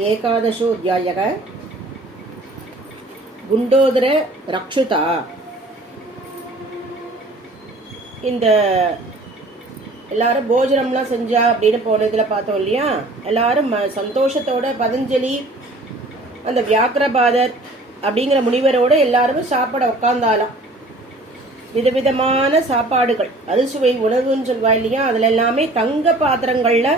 ஏகாதசோऽध्यायः குண்டோதர ரக்ஷுதா. இந்த எல்லாரும் போஜனம்லாம் செஞ்சா அப்படின்னு போனதில் பார்த்தோம் இல்லையா. எல்லாரும் சந்தோஷத்தோட பதஞ்சலி அந்த வியாக்கிரபாதர் அப்படிங்கிற முனிவரோட எல்லாருமே சாப்பிட உட்காந்தாலாம். விதவிதமான சாப்பாடுகள், அறுசுவை உணவுன்னு சொல்வா இல்லையா. அதுல எல்லாமே தங்க பாத்திரங்கள்ல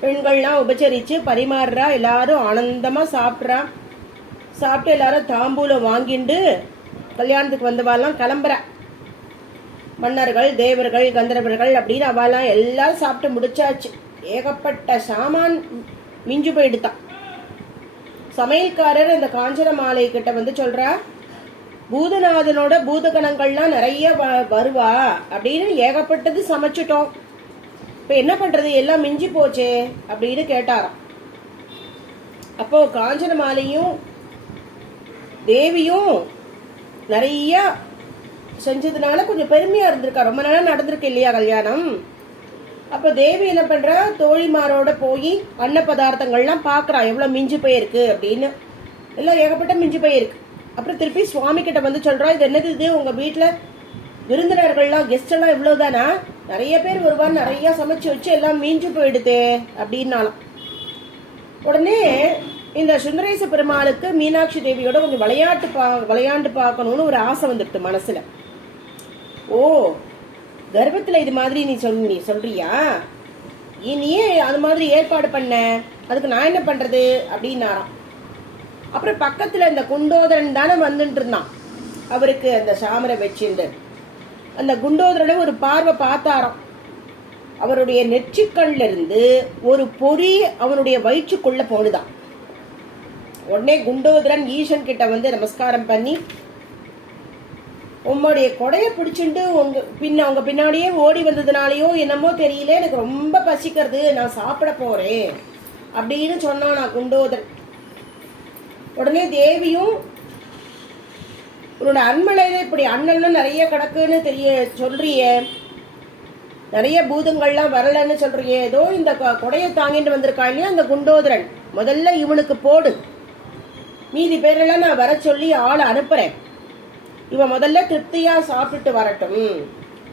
பெண்கள்லாம் உபச்சரிச்சு பரிமாறுறா. எல்லாரும் ஆனந்தமா சாப்பிட்டு எல்லாரும் தாம்பூலம் வாங்கிண்டு கல்யாணத்துக்கு வந்தவாலாம் கிளம்புறா. மன்னர்கள், தேவர்கள், கந்தர்வர்கள் அப்படின்னு அவெல்லாம் எல்லாரும் சாப்பிட்டு முடிச்சாச்சு. ஏகப்பட்ட சாமான் மிஞ்சு போயிடுத்தான். சமையல்காரர் இந்த காஞ்சன மாலை கிட்ட வந்து சொல்றா, பூதநாதனோட பூதகணங்கள்லாம் நிறைய வருவா அப்படின்னு ஏகப்பட்டது சமைச்சிட்டோம், இப்ப என்ன பண்றது, எல்லாம் மிஞ்சி போச்சே அப்படின்னு கேட்டாராம். அப்போ காஞ்சன மாலையும் தேவியும் நிறைய செஞ்சதுனால கொஞ்சம் பெருமையா இருந்திருக்கா. ரொம்ப நேரம் நடந்திருக்கு இல்லையா கல்யாணம். அப்ப தேவி என்ன பண்றா, தோழிமாரோட போய் அன்ன பதார்த்தங்கள்லாம் பாக்குறா, எவ்வளவு மிஞ்சி போயிருக்கு அப்படின்னு. எல்லாம் ஏகப்பட்ட மிஞ்சி போயிருக்கு. அப்புறம் திருப்பி சுவாமி கிட்ட வந்து சொல்றா, இது என்னது, இது உங்க வீட்டுல விருந்தினர்கள்லாம் கெஸ்ட் எல்லாம் இவ்வளவுதானா, நிறைய பேர் வருவான்னு நிறைய சமைச்சு வச்சு எல்லாம் மீஞ்சு போயிடுதே அப்படின்னாலாம். உடனே இந்த சுந்தரேச பெருமாளுக்கு மீனாட்சி தேவியோட கொஞ்சம் விளையாண்டு பார்க்கணும்னு ஒரு ஆசை வந்துட்டு மனசுல. ஓ, கர்ப்பத்துல இது மாதிரி நீ சொல்றியா, நீயே அது மாதிரி ஏற்பாடு பண்ண, அதுக்கு நான் என்ன பண்றது அப்படின்னாராம். அப்புறம் பக்கத்துல இந்த குண்டோதரன் தானே வந்துட்டு இருந்தான், அவருக்கு அந்த சாமரை வச்சுண்டு. அந்த குண்டோதரனை ஒரு பார்வை பார்த்தாராம். அவருடைய நெற்றிக்கண்ல இருந்து ஒரு பொறி அவனுடைய வயிற்றுக்குள்ள போனுதான். உடனே குண்டோதரன் ஈசன் கிட்ட வந்து நமஸ்காரம் பண்ணி, உம்முடைய கொடைய பிடிச்சுட்டு உங்க பின்னாடியே ஓடி வந்ததுனாலயோ என்னமோ தெரியல, எனக்கு ரொம்ப பசிக்கிறது, நான் சாப்பிட போறேன் அப்படின்னு சொன்னானா குண்டோதரன். உடனே தேவியும், உன்னோட அண்மலையில இப்படி அண்ணன் நிறைய கிடக்குன்னு சொல்றியே, நிறைய பூதங்கள்லாம் வரலன்னு சொல்றியே, ஏதோ இந்த கொடையை தாங்கிட்டு வந்திருக்கா இல்லையா அந்த குண்டோதரன், முதல்ல இவனுக்கு போடு, மீதி பேரெல்லாம் நான் வர சொல்லி ஆளை அனுப்புறேன், இவன் முதல்ல திருப்தியா சாப்பிட்டு வரட்டும்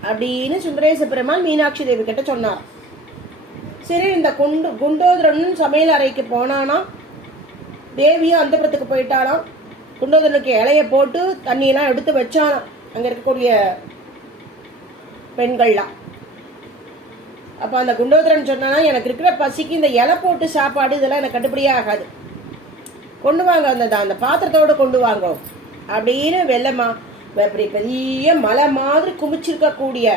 அப்படின்னு சுந்தரேச பெருமாள் மீனாட்சி தேவி கிட்ட சொன்னார். சரி, இந்த குண்டோதரன் சமையல் அறைக்கு போனானா, தேவியும் அந்தபுரத்துக்கு போயிட்டாலாம். குண்டோதரனுக்கு இலைய போட்டு தண்ணியெல்லாம் எடுத்து வச்சானாம் அங்க இருக்கக்கூடிய பெண்கள்லாம். அப்ப அந்த குண்டோதரன் சொன்னா, எனக்கு இருக்கிற பசிக்கு இந்த இலை போட்டு சாப்பாடு இதெல்லாம் எனக்கு கட்டுப்படியே ஆகாது, கொண்டு வாங்க, அந்த பாத்திரத்தோட கொண்டு வாங்க அப்படின்னு வெள்ளமா பெரிய மலை மாதிரி குமிச்சிருக்க கூடிய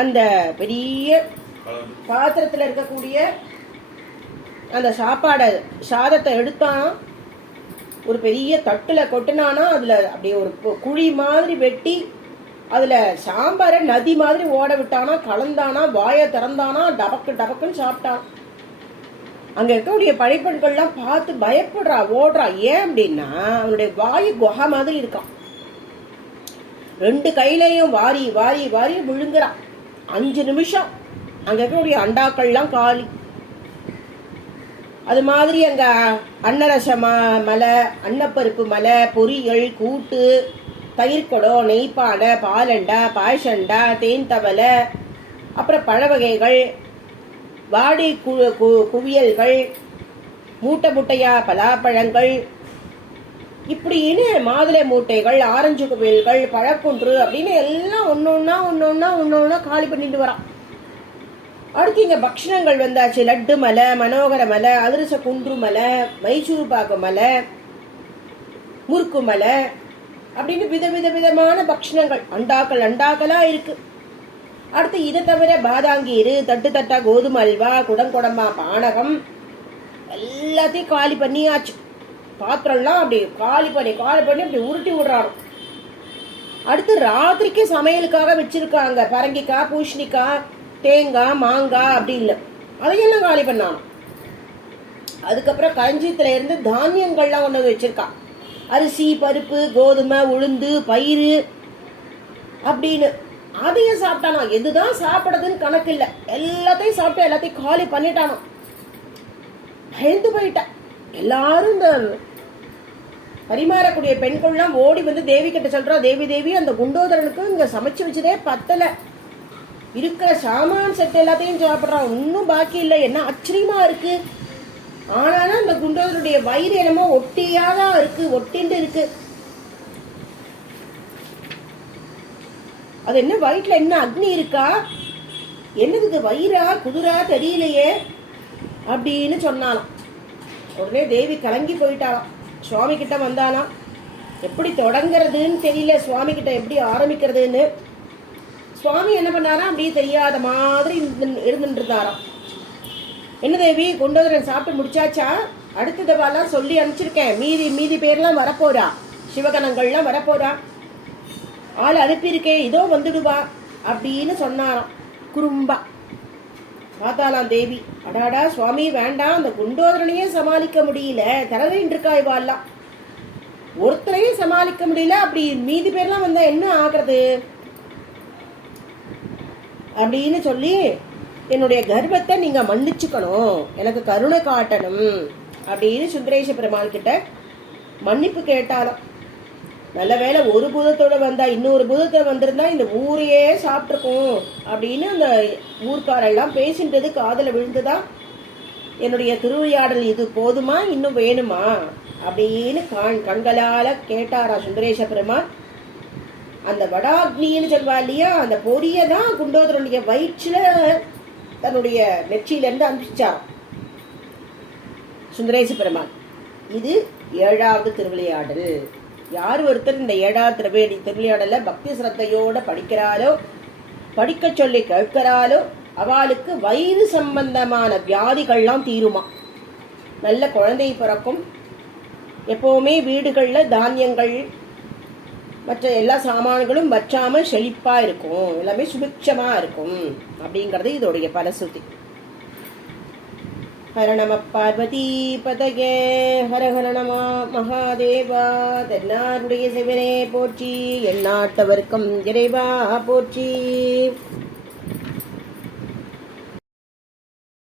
அந்த பெரிய பாத்திரத்துல இருக்கக்கூடிய அந்த சாதத்தை எடுத்தான், ஒரு பெரிய தட்டுல கொட்டினானா, அதுல அப்படியே ஒரு குழி மாதிரி வெட்டி அதுல சாம்பார நதி மாதிரி ஓட விட்டானா, கலந்தானா, வாய திறந்தானா, டபக்குன்னு சாப்பிட்டான். அங்க இருக்கக்கூடிய படைப்பெண்கள்லாம் பார்த்து பயப்படுறா, ஓடுறா. ஏன் அப்படின்னா அவனுடைய வாயு குஹா மாதிரி இருக்கான். 2 கையிலையும் வாரி வாரி வாரி விழுங்குறான். 5 நிமிஷம் அங்க இருக்கக்கூடிய அண்டாக்கள்லாம் காலி. அது மாதிரி அங்க அன்னரச மலை, அன்னப்பருப்பு மலை, பொரியல், கூட்டு, தயிர் குடம், நெய்ப்பானை, பாலண்டா, பாயசண்டா, தேன் தவலை, அப்புறம் பழ வகைகள், வாடி குவியல்கள், மூட்டையா பலாப்பழங்கள், இப்படின்னு மாதுளை மூட்டைகள், ஆரஞ்சு குவியல்கள், பழக்குன்று அப்படின்னு எல்லாம் ஒன்னொன்னா காலி பண்ணிட்டு வரான். அடுத்து இங்க பக்ஷணங்கள் வந்தாச்சு. லட்டு மலை, மனோகர மலை, அதிரச குன்று மலை, மைசூர் பாக்கு மலை, முறுக்கு மலை அப்படின்னு விதவிதமான பக்ஷணங்கள் அண்டாக்களா இருக்கு. அடுத்து இதை தவிர பாதாங்கீரு, தட்டா கோதுமை அல்வா, குடமா பானகம் எல்லாத்தையும் காலி பண்ணியாச்சு. பாத்திரம்லாம் அப்படி காலி பண்ணி அப்படி உருட்டி விடுறாங்க. அடுத்து ராத்திரிக்கு சமையலுக்காக வச்சிருக்காங்க பரங்கிக்காய், பூஷணிக்காய், தேங்காய், மாங்காய் அப்படி இல்லை, அதையெல்லாம் காலி பண்ணாங்க. அதுக்கப்புறம் கஞ்சித்துல இருந்து தானியங்கள்லாம் கொண்டு வச்சிருக்கா, அரிசி, பருப்பு, கோதுமை, உளுந்து, பயிறு அப்படின்னு அதையும் சாப்பிட்டானா. எதுதான் சாப்பிடுறதுன்னு கணக்கு இல்ல, எல்லாத்தையும் சாப்பிட்டு எல்லாத்தையும் காலி பண்ணிட்டானோ. பயந்து போயிட்டேன். எல்லாரும் இந்த பரிமாறக்கூடிய பெண்கள்லாம் ஓடி வந்து தேவி கிட்ட சொல்றா, தேவி தேவி அந்த குண்டோதரனுக்கு இங்க சமைச்சு வச்சதே பத்தல, இருக்கிற சாமான் செட் எல்லாத்தையும் சாப்பிடுறான், ஒன்னும் பாக்கி இல்லை, என்ன ஆச்சரியமா இருக்கு. ஆனாலும் அந்த குண்டோதரனுடைய வயிறு என்னமோ ஒட்டியாதான் இருக்கு, ஒட்டிண்டு இருக்கு. அது என்ன வயிற்றுல என்ன அக்னி இருக்கா, என்னது வயிறா குதிரா தெரியலையே அப்படின்னு சொன்னாலாம். உடனே தேவி கலங்கி போயிட்டாலாம். சுவாமி கிட்ட வந்தாலாம், எப்படி தொடங்குறதுன்னு தெரியல, சுவாமி கிட்ட எப்படி ஆரம்பிக்கிறதுன்னு. சுவாமி என்ன பண்ணாராம், அப்படியே தெரியாத மாதிரி இருந்துட்டு இருந்தாராம். என்ன தேவி, குண்டோதரன் சாப்பிட்டு முடிச்சாச்சா? அடுத்த தவாலாம் சொல்லி அனுப்பிச்சிருக்கேன், மீதி பேர்லாம் வரப்போறா, சிவகணங்கள்லாம் வரப்போறா, ஆள் அனுப்பியிருக்கேன், இதோ வந்துடுவா அப்படின்னு சொன்னாராம் குறும்பா. பார்த்தாலாம் தேவி, அடாடா சுவாமி வேண்டாம், அந்த குண்டோதரனையே சமாளிக்க முடியல, தரவேன் இருக்கா இவாள்லாம், ஒருத்தரையும் சமாளிக்க முடியல, அப்படி மீதி பேர்லாம் வந்தா என்ன ஆகுறது அப்படின்னு சொல்லி, என்னுடைய கர்வத்தை நீங்க மன்னிச்சுக்கணும், எனக்கு கருணை காட்டணும் அப்படின்னு சுந்தரேஷ பெருமாள் கிட்ட மன்னிப்பு கேட்டாலும். நல்ல வேலை ஒரு பூதத்தோட வந்தா, இன்னொரு பூதத்தை வந்திருந்தா இந்த ஊரையே சாப்பிட்டுருக்கும் அப்படின்னு அந்த ஊர்க்காரெல்லாம் பேசின்றது காதல விழுந்துதான். என்னுடைய திருவிளையாடல் இது போதுமா, இன்னும் வேணுமா அப்படின்னு கண்களால கேட்டாரா சுந்தரேஷ பெருமாள். அந்த வடாக்னின்னு சொல்வா இல்லையா, அந்த பொரியதான் குண்டோதரனுடைய வயிற்றுல தன்னுடைய நெற்றியில இருந்து அனுப்பிச்சாராம் சுந்தரேச பெருமாள். இது 7வது திருவிளையாடல். யார் ஒருத்தர் இந்த 7வது திருவிளையாடல பக்தி சிரத்தையோட படிக்கிறாளோ, படிக்க சொல்லி கேட்கிறாளோ, அவளுக்கு வயிறு சம்பந்தமான வியாதிகள்லாம் தீருமா, நல்ல குழந்தை பிறக்கும், எப்பவுமே வீடுகள்ல தானியங்கள் மற்ற எல்லா சாமான்களும் வற்றாம செழிப்பா இருக்கும், எல்லாமே சுபிட்சமா இருக்கும் அப்படிங்கறது இதோடைய பலசுத்தி. ஹர நம பார்வதி பதயே, ஹர ஹர நம மகாதேவா. தென்னாருடைய சிவனே போற்றி, எந்நாட்டவர்க்கும் இறைவா போற்றி.